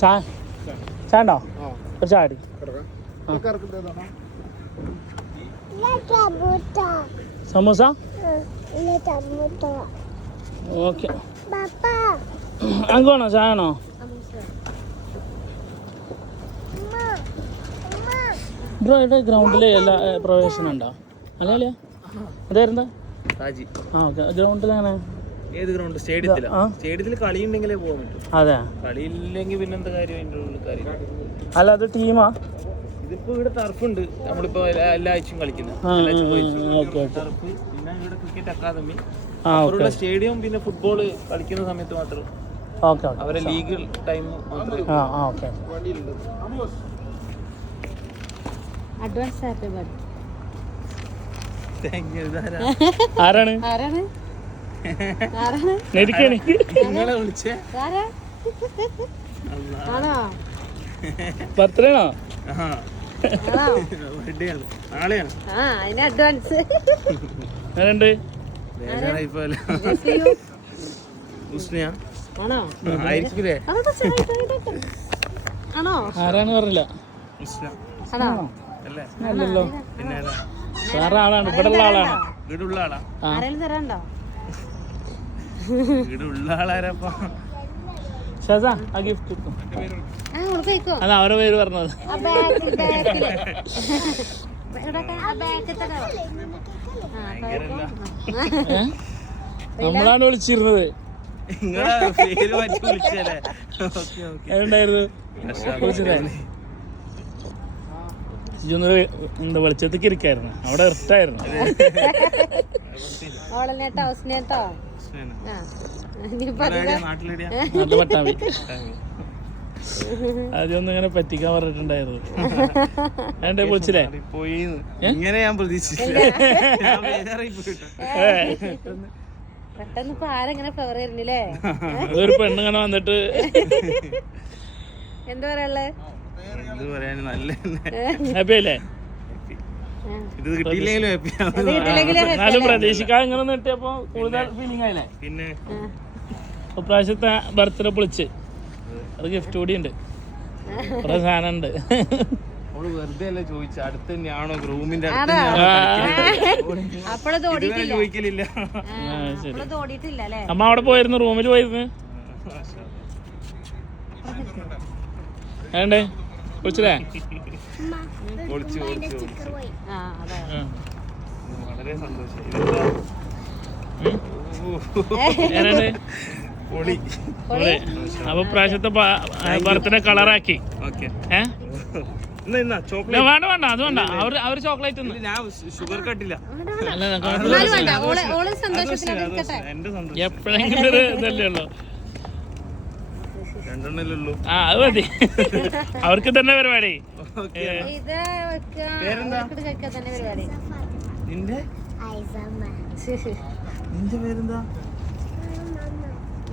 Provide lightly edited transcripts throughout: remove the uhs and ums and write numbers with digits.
ചായ ചായ ഉണ്ടോ? ഒരു ചായ അടി. സമൂസ ഓക്കെ. അങ്ങ് വേണോ ചായ ആണോ? ബ്രോ ഇവിടെ ഗ്രൗണ്ടിൽ എല്ലാ പ്രവേശനം ഉണ്ടോ? അല്ലേ അതായിരുന്നാ? ആ ഓക്കെ. ഗ്രൗണ്ടിൽ അങ്ങനെ ഏത് ഗ്രൗണ്ട്? സ്റ്റേഡിയത്തിൽ കളി ഉണ്ടെങ്കിലേ പോകാൻ പറ്റും. അതെ, കളി ഇല്ലെങ്കിൽ പിന്നെന്താ കാര്യം? അതിൻ്റെ ഉള്ളിൽ കാര്യം അല്ല അത് ടീമാ. ഇതിപ്പോ ഇവിടെ ടർഫുണ്ട്, നമ്മളിപ്പോ എല്ലാ ആഴ്ചയും കളിക്കുന്നത് ടർഫ്. പിന്നെ ഇവിടെ ക്രിക്കറ്റ് അക്കാദമി, അവരുടെ സ്റ്റേഡിയം, പിന്നെ ഫുട്ബോള് കളിക്കുന്ന സമയത്ത് മാത്രം അവരെ ലീഗ് ടൈം മാത്രമേ. ആരാണ് നിങ്ങളെ വിളിച്ചേ? ബർത്ത്ഡേ ആണോ? നാളെയാണ്. ആരുണ്ട്? ആരാന്ന് പറഞ്ഞില്ല. അല്ലല്ലോ, വേറെ ആളാണ്. ഇവിടെ ഉള്ള ആളാണ്. വീടുള്ള ആളാ? വീടുള്ള ആളാരപ്പ? ഷാസ ആ ഗിഫ്റ്റ് അത് അവരുടെ പേര് പറഞ്ഞത്. നമ്മളാണ് വിളിച്ചിരുന്നത്. ഉണ്ടായിരുന്നു എന്താ വെളിച്ചത്തേക്ക് ഇരിക്കായിരുന്നു. അവിടെ ഇർട്ടായിരുന്നു. നാട്ടിൽ പട്ടാമ്പി. ആദ്യമൊന്നും ഇങ്ങനെ പറ്റിക്കാൻ പറഞ്ഞിട്ടുണ്ടായിരുന്നു. എന്റെ വിളിച്ചില്ലേ? ഇങ്ങനെ ഞാൻ പ്രതീക്ഷിച്ചില്ല. ഒരു പെണ്ണിങ്ങനെ വന്നിട്ട് എന്താ പറയാ? എന്ത് പറയാൻ, നല്ല ഹാപ്പി അല്ലേ? ഇത് കിട്ടിയില്ലെങ്കിലും എന്നാലും പ്രതീക്ഷിക്കാതെ ഇങ്ങനെ കിട്ടിയപ്പോ കൂടുതൽ ഫീലിംഗ് ആയില്ലേ? പിന്നെ ഇപ്രാവശ്യത്തെ ബർത്ത്ഡേ പൊളിച്ച് അത് ഗിഫ്റ്റ് കൂടി ഉണ്ട്. കുറെ സാധനം ഉണ്ട്. വെറുതെ അല്ലേ ചോദിച്ച? അടുത്ത് തന്നെയാണോ? റൂമിന്റെ ചോദിക്കലില്ല. അമ്മ അവിടെ പോയിരുന്നു, റൂമിൽ പോയിരുന്നു. ഏണ്ടേ വിളിച്ചില്ലേ? വളരെ സന്തോഷം. അപ്പൊ പ്രാവശ്യത്തെ ബർത്ത്ഡേ കളറാക്കി. വേണ്ട വേണ്ട അത് വേണ്ട. അവര് ചോക്ലേറ്റ് ഷുഗർ കട്ടില്ല. എപ്പോഴെങ്കിലും ഒരു ഇതല്ലേ ഉള്ളു. രണ്ടെണ്ണല്ലേ? ആ അത് മതി. അവർക്ക് തന്നെ പരിപാടി. പേരെന്താ നിന്റെ? നിന്റെ പേരെന്താ?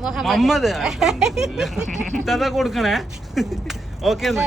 മുഹമ്മദ്. കൊടുക്കണേ. ഓക്കെ.